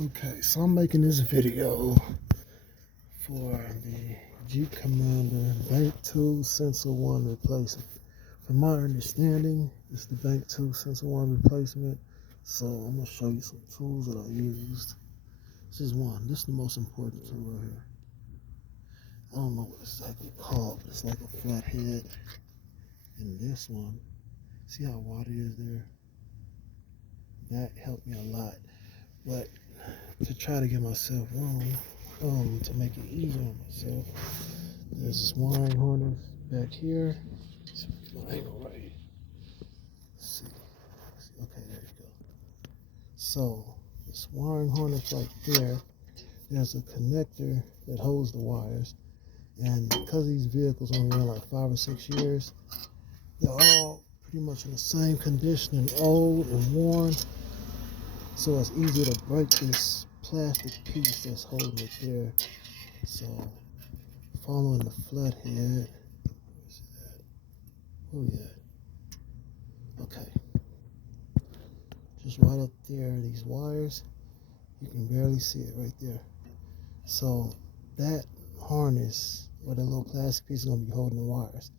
Okay, so I'm making this video for the Jeep Commander Bank 2 Sensor 1 replacement. From my understanding, it's the Bank 2 Sensor 1 replacement. So I'm going to show you some tools that I used. This is one. This is the most important tool right here. I don't know what it's exactly called, but it's like a flat head. And this one, see how wide it is there? That helped me a lot. But to try to get myself wrong, to make it easier on myself, there's this wiring harness back here. Let's put my angle right. Let's see. Okay, there you go. So this wiring harness right there, there's a connector that holds the wires. And because these vehicles only run like 5 or 6 years, they're all pretty much in the same condition and old and worn. So it's easy to break this plastic piece that's holding it there. So following the flathead, where's it at? Where we at? Okay, just right up there, these wires, you can barely see it right there. So that harness or that little plastic piece is going to be holding the wires.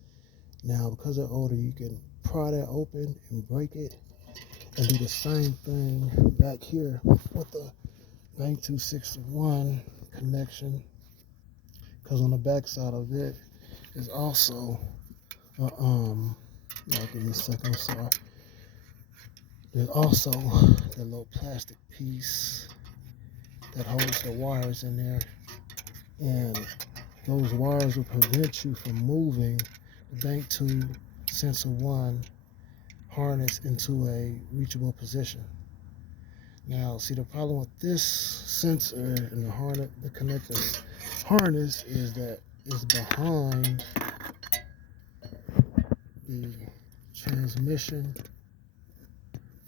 Now, because they're older, you can pry that open and break it and do the same thing back here with the Bank 261 connection, because on the back side of it is also give me a second, I'm sorry. There's also the little plastic piece that holds the wires in there, and those wires will prevent you from moving the Bank 2 Sensor 1 harness into a reachable position. Now, see, the problem with this sensor and the harness, the connector harness, is that it's behind the transmission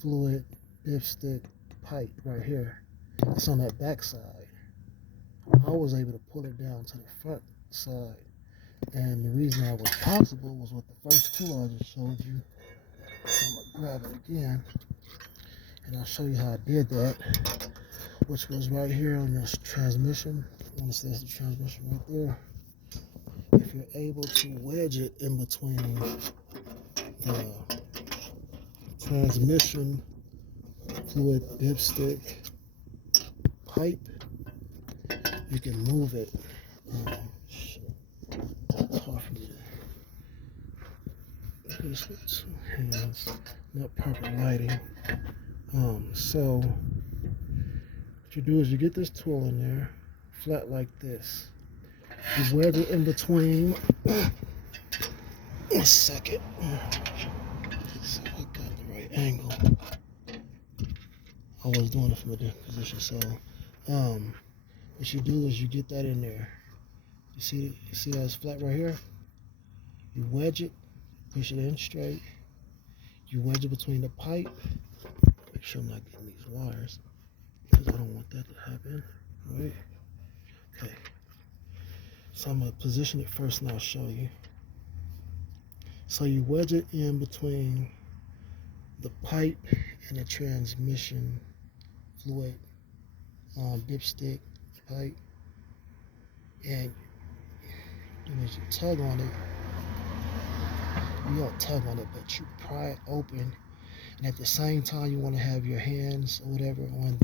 fluid dipstick pipe right here. It's on that back side. I was able to pull it down to the front side, and the reason that was possible was with the first tool I just showed you. I'm gonna grab it again, and I'll show you how I did that, which was right here on this transmission. I want to say that's the transmission right there. If you're able to wedge it in between the transmission fluid dipstick pipe, you can move it. It's hard for me to do this with 2 hands, not proper lighting. So what you do is you get this tool in there, flat like this. You wedge it in between. A second. So I got the right angle. I was doing it from a different position. So what you do is you get that in there. You see that it's flat right here? You wedge it, push it in straight. You wedge it between the pipe. Make sure I'm not getting these wires, because I don't want that to happen. Right? Okay. So I'm going to position it first and I'll show you. So you wedge it in between the pipe and the transmission fluid dipstick pipe, and as you tug on it, you don't tug on it, but you pry it open, and at the same time you want to have your hands or whatever on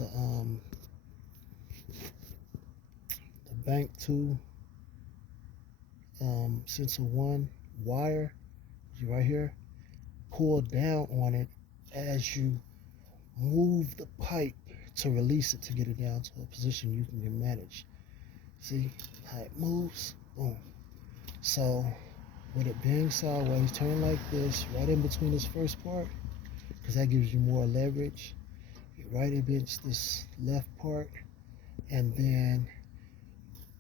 the Bank 2 Sensor 1 wire right here. Pull down on it as you move the pipe to release it, to get it down to a position you can manage. See how it moves? Boom. So with it being sideways, turn like this, right in between this first part, because that gives you more leverage. You right against this left part, and then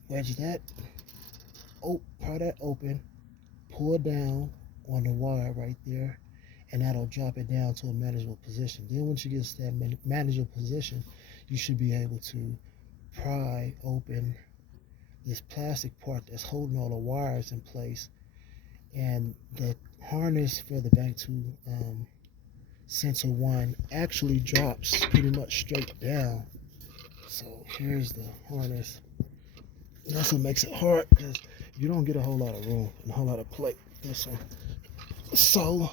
wedge that, pry that open, pull down on the wire right there, and that'll drop it down to a manageable position. Then once you get to that manageable position, you should be able to pry open this plastic part that's holding all the wires in place, and the harness for the Bank 2 Sensor 1 actually drops pretty much straight down. So here's the harness. And that's what makes it hard, because you don't get a whole lot of room and a whole lot of play with this one. So,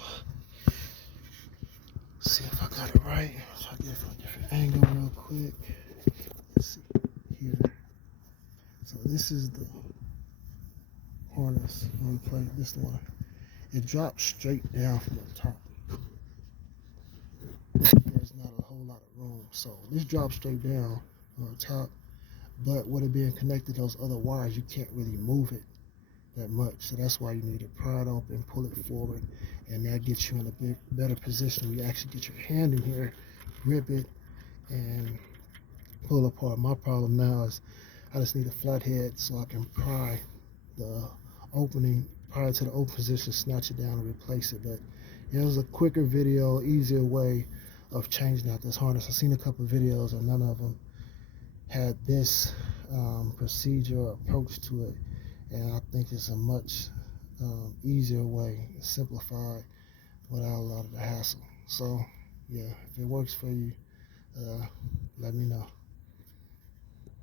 see if I got it right. Try to get it from a different angle real quick. Let's see here. So this is the harness when we play this one. It drops straight down from the top. There's not a whole lot of room. So this drops straight down on the top, but with it being connected to those other wires, you can't really move it that much. So that's why you need to pry it open, pull it forward, and that gets you in a better position. You actually get your hand in here, grip it, and pull apart. My problem now is I just need a flat head so I can pry the opening prior to the open position, snatch it down and replace it. But it was a quicker video, easier way of changing out this harness. I've seen a couple of videos and none of them had this procedure or approach to it, and I think it's a much easier way, simplified, without a lot of the hassle. So yeah, if it works for you, let me know.